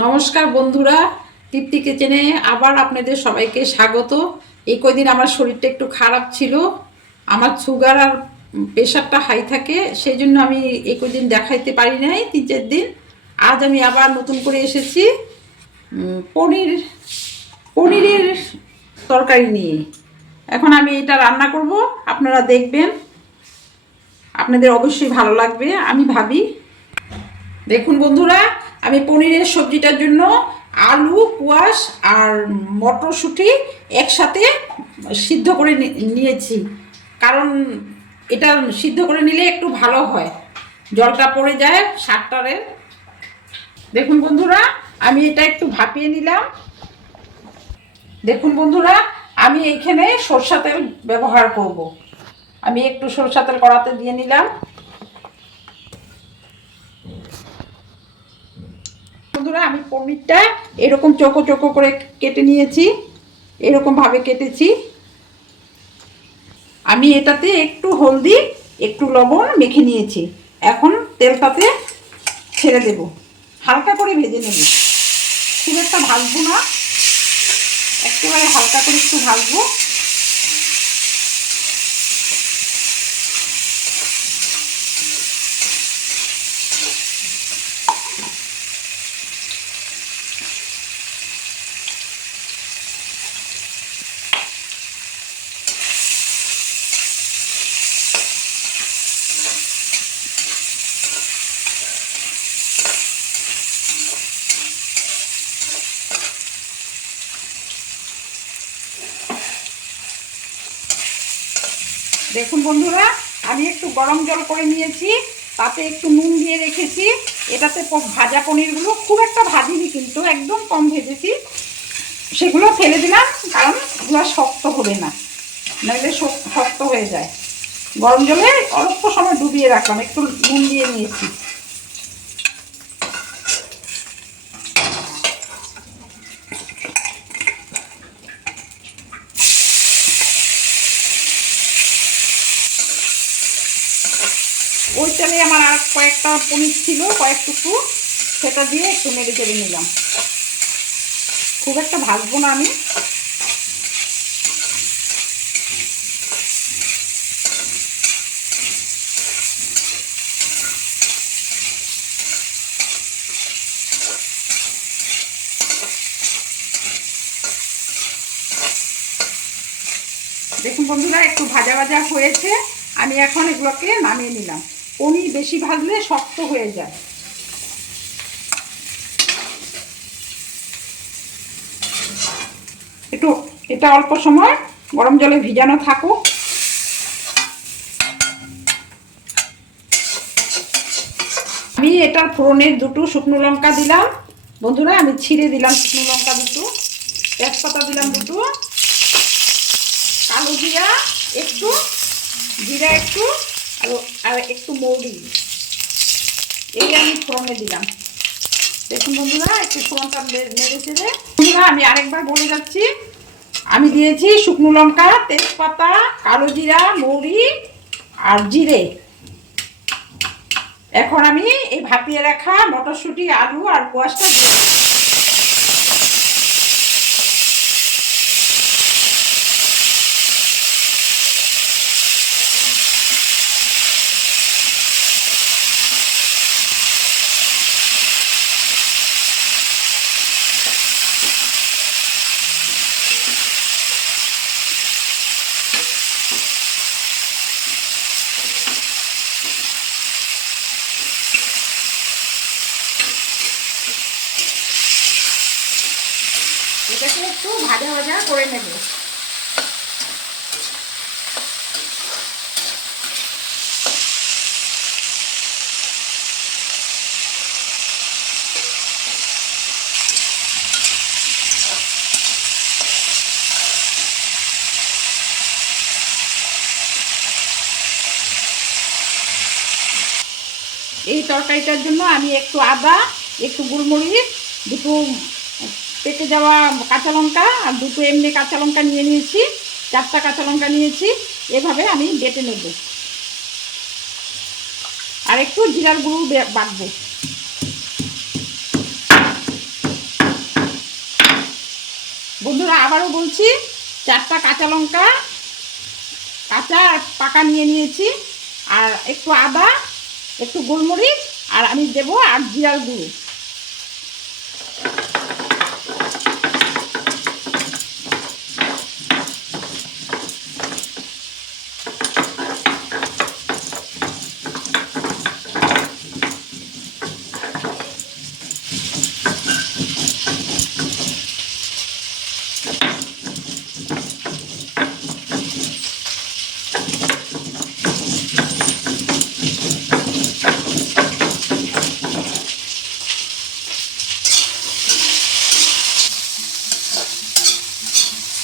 নমস্কার বন্ধুরা, তৃপ্তি কিচেনে আবার আপনাদের সবাইকে স্বাগত। এই কয়দিন আমার শরীরটা একটু খারাপ ছিল। আমার সুগার আর প্রেশারটা হাই থাকে, সেই জন্য আমি এই কয়দিন দেখাইতে পারি নাই, 3-4 দিন। আজ আমি আবার নতুন করে এসেছি পনির পনিরের তরকারি নিয়ে। এখন আমি এটা রান্না করব, আপনারা দেখবেন, আপনাদের অবশ্যই ভালো লাগবে আমি ভাবি। দেখুন বন্ধুরা, আমি পনিরের সবজিটার জন্য আলু, কোয়াশ আর মটরশুঁটি একসাথে সিদ্ধ করে নিয়েছি, কারণ এটা সিদ্ধ করে নিলে একটু ভালো হয়, জলটা পড়ে যায় শাকটারে। দেখুন বন্ধুরা, আমি এটা একটু ভাপিয়ে নিলাম। দেখুন বন্ধুরা, আমি এইখানে সরষা তেল ব্যবহার করব। আমি একটু সরষা তেল কড়াতে দিয়ে নিলাম। বন্ধুরা, আমি পনিরটা এরকম চৌকো চৌকো করে কেটে নিয়েছি, এরকম ভাবে কেটেছি। আমি এটাতে একটু হলদি, একটু লবণ মেখে নিয়েছি। এখন তেলটাতে ছেড়ে দেব, হালকা করে ভেজে নেব, খুব একটা ভাজবো না, একেবারে হালকা করে একটু ভাজবো। দেখুন বন্ধুরা, আমি একটু গরম জল করে নিয়েছি, তাতে একটু নুন দিয়ে রেখেছি। এটাতে ভাজা পনিরগুলো খুব একটা ভাজিনি, কিন্তু একদম কম ভেজেছি, সেগুলো ফেলে দিলাম, কারণ এগুলো শক্ত হবে না, নাহলে শক্ত হয়ে যায়। গরম জলে অল্প সময় ডুবিয়ে রাখলাম, একটু নুন দিয়ে নিয়েছি। ওই তেলে আমার আর কয়েকটা পনির ছিল, কয়েক টুকরো, সেটা দিয়ে একটু নেড়ে চেড়ে নিলাম। খুব একটা ভাজবো না আমি। দেখুন বন্ধুরা, একটু ভাজা ভাজা হয়েছে, আমি এখন এগুলোকে নামিয়ে নিলাম। পনির বেশি ভাজলে শক্ত হয়ে যায়। একটু এটা অল্প সময় গরম জলে ভিজানো থাকুক। আমি এটার ফোড়নের দুটো শুকনো লঙ্কা দিলাম বন্ধুরা, আমি ছিঁড়ে দিলাম শুকনো লঙ্কা দুটো, তেজপাতা দিলাম দুটো, কালো জিরা একটু, জিরা একটু, আর একটু মৌরি, এই আমি ফোড়নে দিলাম। দেখুন বন্ধুরা, একটু ফোড়নটা নেড়ে চেড়ে, বন্ধুরা আমি আরেকবার বলে যাচ্ছি, আমি দিয়েছি শুকনো লঙ্কা, তেজপাতা, কালো জিরা, মৌরি আর জিরে। এখন আমি এই ভাপিয়ে রাখা মটরশুঁটি, আলু আর কোয়াশটা দিয়ে দেব। এটাকে একটু ভাজা ভাজা করে নেব। এই তরকারিটার জন্য আমি একটু আদা, একটু গোলমরিচ, দুটো পেকে যাওয়া কাঁচা লঙ্কা আর দুটো এমনি কাঁচা লঙ্কা নিয়ে নিয়েছি, 4টা কাঁচা লঙ্কা নিয়েছি, এভাবে আমি বেটে নেব। আর একটু জিরার গুঁড়ো বাটবো। বন্ধুরা আবারও বলছি, 4টা কাঁচা লঙ্কা কাঁচা আর পাকা নিয়ে নিয়েছি, আর একটু আদা, একটু গোলমরিচ, আর আমি দেবো আর জিরার গুঁড়ো।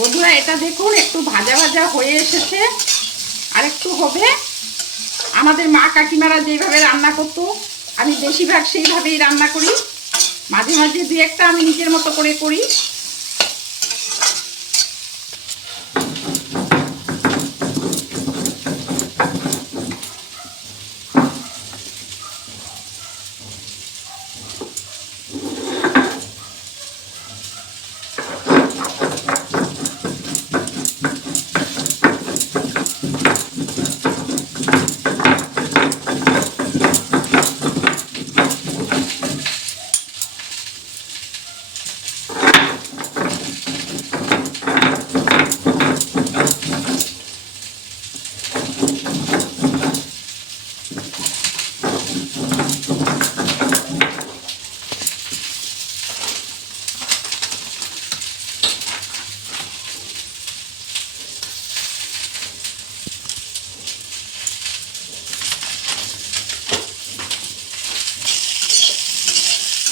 বন্ধুরা এটা দেখুন একটু ভাজা ভাজা হয়ে এসেছে, আর একটু হবে। আমাদের মা কাকিমারা যেভাবে রান্না করতো, আমি বেশিরভাগ সেইভাবেই রান্না করি। মাঝে মাঝে দুই একটা আমি নিজের মতো করে করি।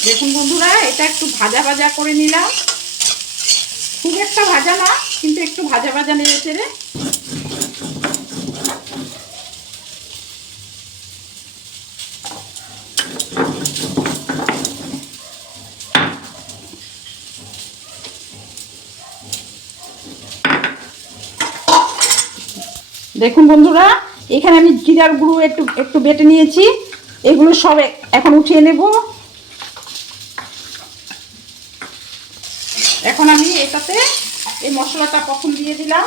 দেখুন বন্ধুরা এটা একটু ভাজা ভাজা করে নিলাম, খুব একটা ভাজা না, কিন্তু একটু ভাজা ভাজা নেড়ে চেড়ে। দেখুন বন্ধুরা এখানে আমি জিরার গুঁড়ো একটু একটু বেটে নিয়েছি, এগুলো সব এখন উঠিয়ে নেব। এখন আমি এটাতে এই মশলাটা প্রথম দিয়ে দিলাম,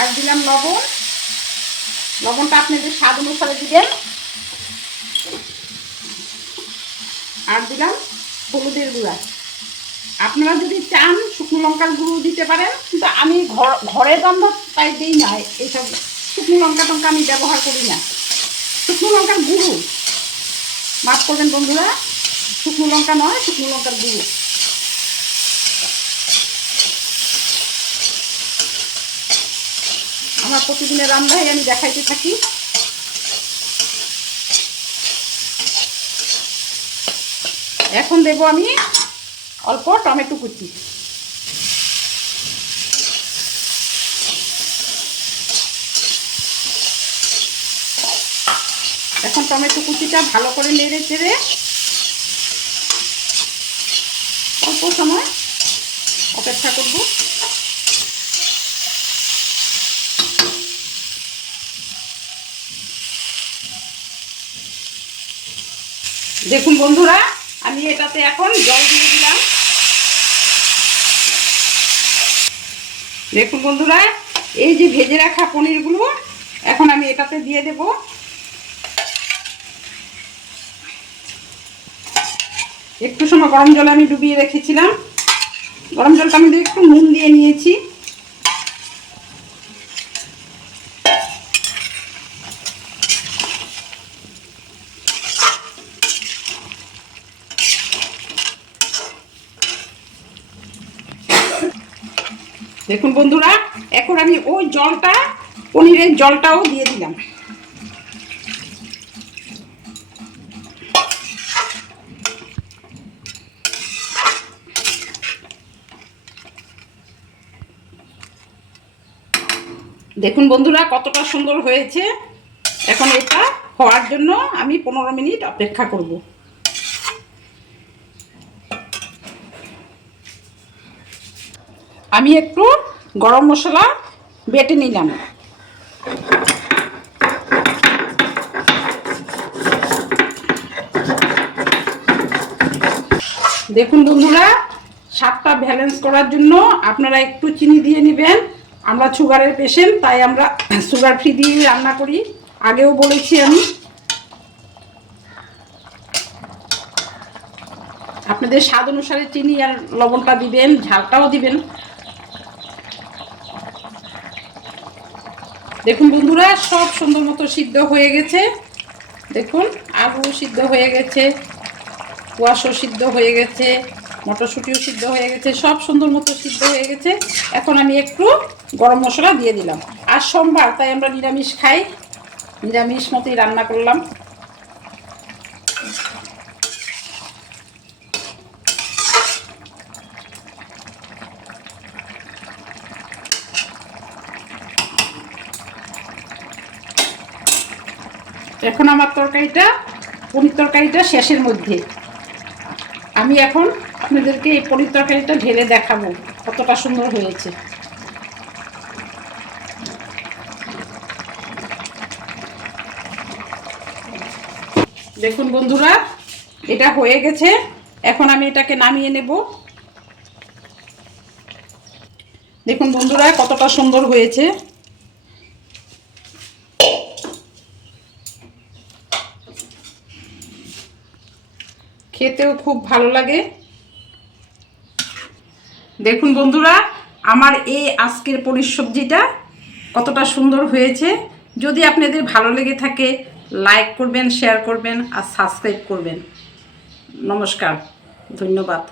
আর দিলাম লবণ। লবণটা আপনাদের স্বাদ অনুসারে দিবেন। আর দিলাম হলুদের গুঁড়া। আপনারা যদি চান শুকনো লঙ্কার গুঁড়ো দিতে পারেন, কিন্তু আমি ঘরে রান্না তাই দিই না, এইসব শুকনো লঙ্কা টঙ্কা আমি ব্যবহার করি না। শুকনো লঙ্কার গুঁড়ো, মাফ করবেন বন্ধুরা, শুকনো লঙ্কা নয়, শুকনো লঙ্কার গুঁড়ো। আমার প্রতিদিনের রান্নায় আমি দেখাইতে থাকি। এখন দেব আমি অল্প টমেটো কুচি। এখন টমেটো কুচিটা ভালো করে নেড়ে চেড়ে অল্প সময় অপেক্ষা করব। দেখুন বন্ধুরা আমি এটাতে এখন জল দিয়ে দিলাম। দেখুন বন্ধুরা এই যে ভেজে রাখা পনিরগুলো এখন আমি এটাতে দিয়ে দেব। একটু সময় গরম জলে আমি ডুবিয়ে রেখেছিলাম, গরম জলটা আমি একটু নুন দিয়ে নিয়েছি। দেখুন বন্ধুরা এখন আমি ওই জলটা, পনিরের জলটাও দিয়ে দিলাম। দেখুন বন্ধুরা কতটা সুন্দর হয়েছে। এখন এটা হওয়ার জন্য আমি 15 মিনিট অপেক্ষা করব। আমি একটু গরম মশলা বেটে নিলাম। দেখুন বন্ধুরা, স্বাদটা ব্যালেন্স করার জন্য আপনারা একটু চিনি দিয়ে নেবেন। আমরা সুগারের পেশেন্ট, তাই আমরা সুগার ফ্রি দিয়ে রান্না করি, আগেও বলেছি আমি। আপনাদের স্বাদ অনুসারে চিনি আর লবণটা দিবেন, ঝালটাও দিবেন। দেখুন বন্ধুরা, সব সুন্দর মতো সিদ্ধ হয়ে গেছে। দেখুন, আলু সিদ্ধ হয়ে গেছে, কুয়াশও সিদ্ধ হয়ে গেছে, মটরশুঁটিও সিদ্ধ হয়ে গেছে, সব সুন্দর মতো সিদ্ধ হয়ে গেছে। এখন আমি একটু গরম মশলা দিয়ে দিলাম। আর সোমবার, তাই আমরা নিরামিষ খাই, নিরামিষ মতোই রান্না করলাম। এখন আমার তরকারিটা, পনির তরকারিটা শেষের মধ্যে। আমি এখন আপনাদেরকে এই পনির তরকারিটা ঢেলে দেখাবো কতটা সুন্দর হয়েছে। দেখুন বন্ধুরা, এটা হয়ে গেছে। এখন আমি এটাকে নামিয়ে নেব। দেখুন বন্ধুরা, কতটা সুন্দর হয়েছে। খেতেও খুব ভালো লাগে। দেখুন বন্ধুরা, আমার এই আজকের পনির সবজিটা কতটা সুন্দর হয়েছে। যদি আপনাদের ভালো লেগে থাকে, লাইক করবেন, শেয়ার করবেন আর সাবস্ক্রাইব করবেন। নমস্কার, ধন্যবাদ।